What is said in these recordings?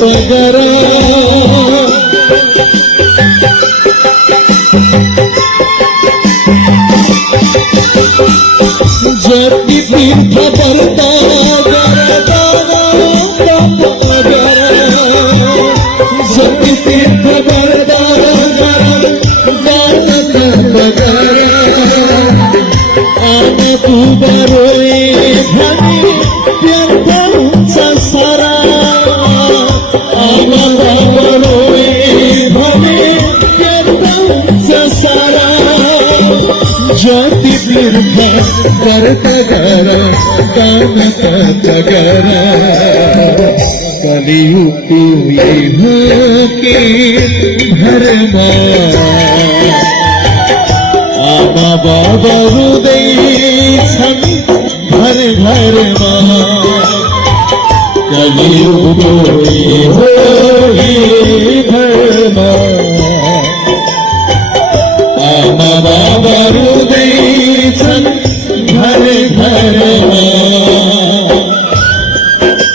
तगरा ज्योति तीर्थ बरता ज्योति तीर्थ बरता आने तू बरोए भनी व्यर्थ सारा आना बरोए भनी व्यर्थ सारा ज्योति तीर्थ बरतगरा दान तगरा कलियुग के धर्मा आमा बाबा हृदय घर घर कलियुग धर्मा आमा बाबा हृदय घर घर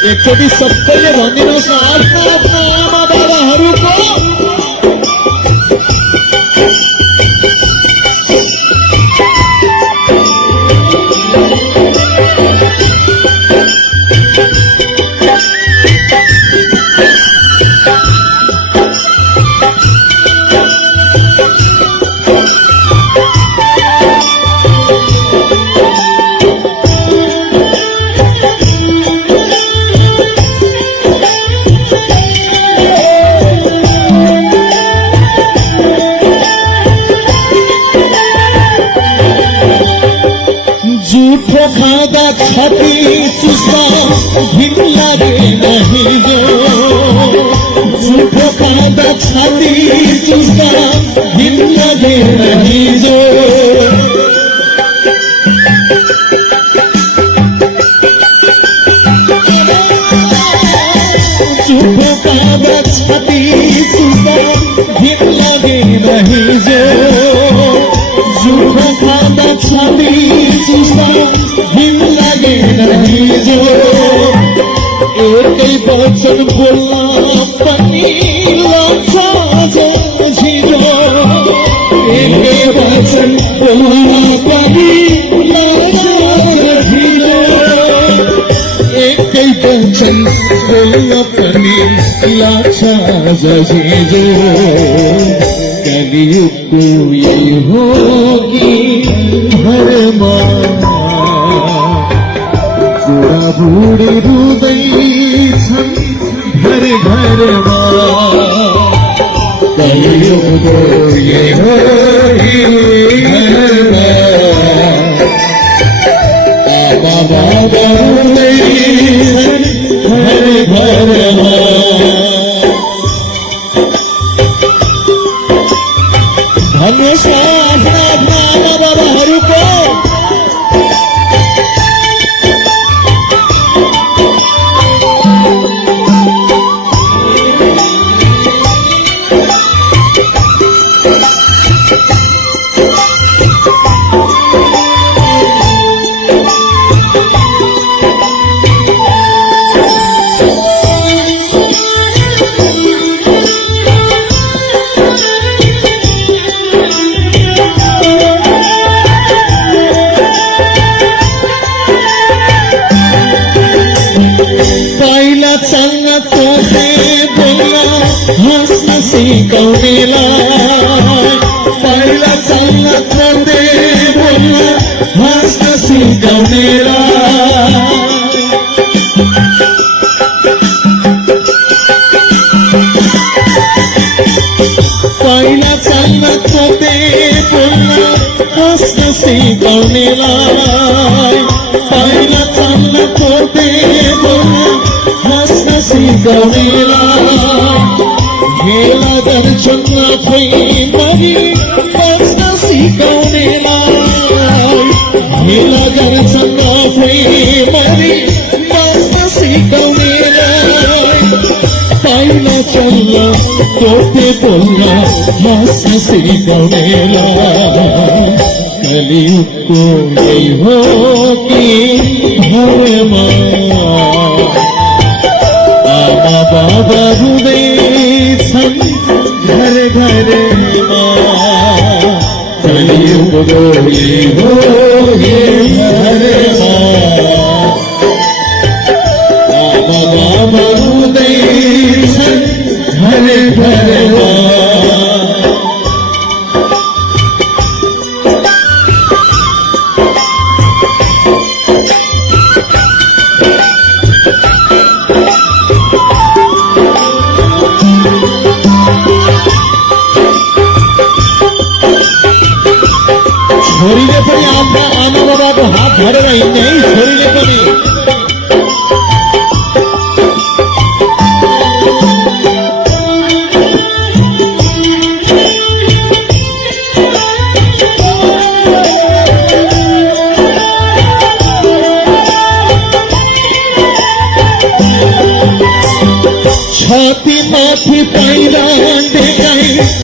एक कोटी सबको ये मंदिरों से आस्था अपना आमा बाबा हरू को झूठो खादा छाती चुसा घिन लागे नहीं जो झूठो खादा छाती चुसा घिन लागे नहीं जो झूठो खादा छाती चुसा घिन लागे नहीं जो झूठो खादा छाती हिम लगे नहीं जो एक ही वचन बोलना पनी लाचा झीरो एक ही वचन बोलना पनी लाचा झीरो एक ही वचन बोलना पनी लाचा झीरो कलियुग को ये होगी धर्मा पूरा बूढ़े हृदय घर घर कलियुग ये होगी धर्मा आमा बाबा हृदय घर घर हमेशा अपना आमा बाबा हरू को चलना तोते बोलना हंसना सीखौनेला पहिला चलना तोते बोलना हंसना सीखौनेला पहिला चलना तोते बोलना हंसना सीखौनेला पहिला चलना तोते बोलना सीखौनेला मेला दर्शन नाथै मरी बस्न सीखौनेला मेला दर्शन नाथै मरी बस्न सीखौनेला पाइला चल्ला तोते बोल्न हाँस्न सीखौनेला कलियुग को यही हो कि धर्म बाबा रुदे सन घर घर माँ कलयुग ये हो ये घर माँ बाबा रुदे सन घर घर माँ छोरीले पनि आफ्ना आमा बाबाको हात धरेर हिँड्ने है छोरीले पनि छाती माथि पाइरा देखाई